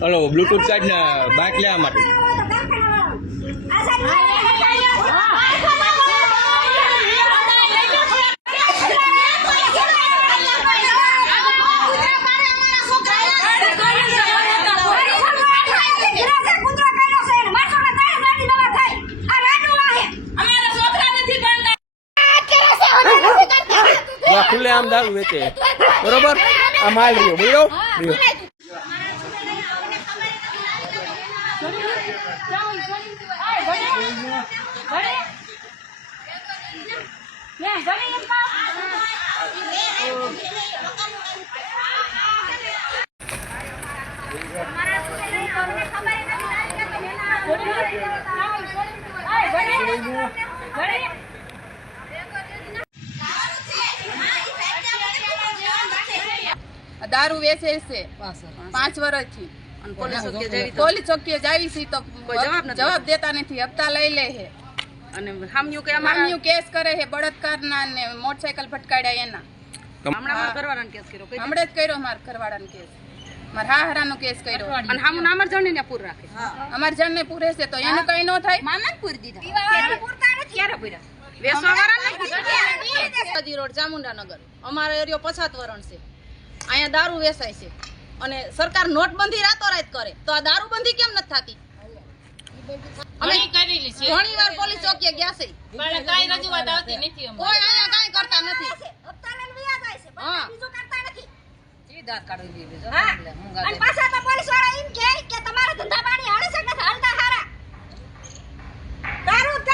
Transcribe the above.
Hello Bluetooth card ને bike લેવા માટે. આમ દારૂ વેચે. બરોબર? આ માલ રહ્યો. બોલો રહ્યો. દારૂ વેચે છે. પાંચ વર્ષથી. પોલીસ ચોકીએ જાવી છે તો જવાબ દેતા નથી હપ્તા લઈ લે છે. અને હામ્યું કે અમારા કેસ કરે છે બળાત્કારના ને મોટરસાયકલ ફટકાડ્યા એના. હમણાં મારા કેસ કર્યો હમણાં જ કર્યો મારા ઘરવાળાનો કેસ. મારા હાહરાનો કેસ કર્યો. અને હામું નામ જ જણને પૂર રાખે. અમાર જણને પૂરે છે તો એનું કઈ નો થાય. વેસવાવાળા રોડ ચામુંડાનગર. અમારો એરિયો પછાત વરણ છે. અહીંયા દારૂ વેચાય છે. અને સરકાર નોટબંધી રાતોરાત કરે. તો આ દારૂબંધી કેમ નથી થતી? અમે ઘણી વાર પોલીસ ચોકીએ ગયા છે. કોઈ અહીંયા કાંઈ કરતા નથી. કાઢી લીધી હા. અને પાછા તો પોલીસવાળા એમ કહે કે તમારા ધંધા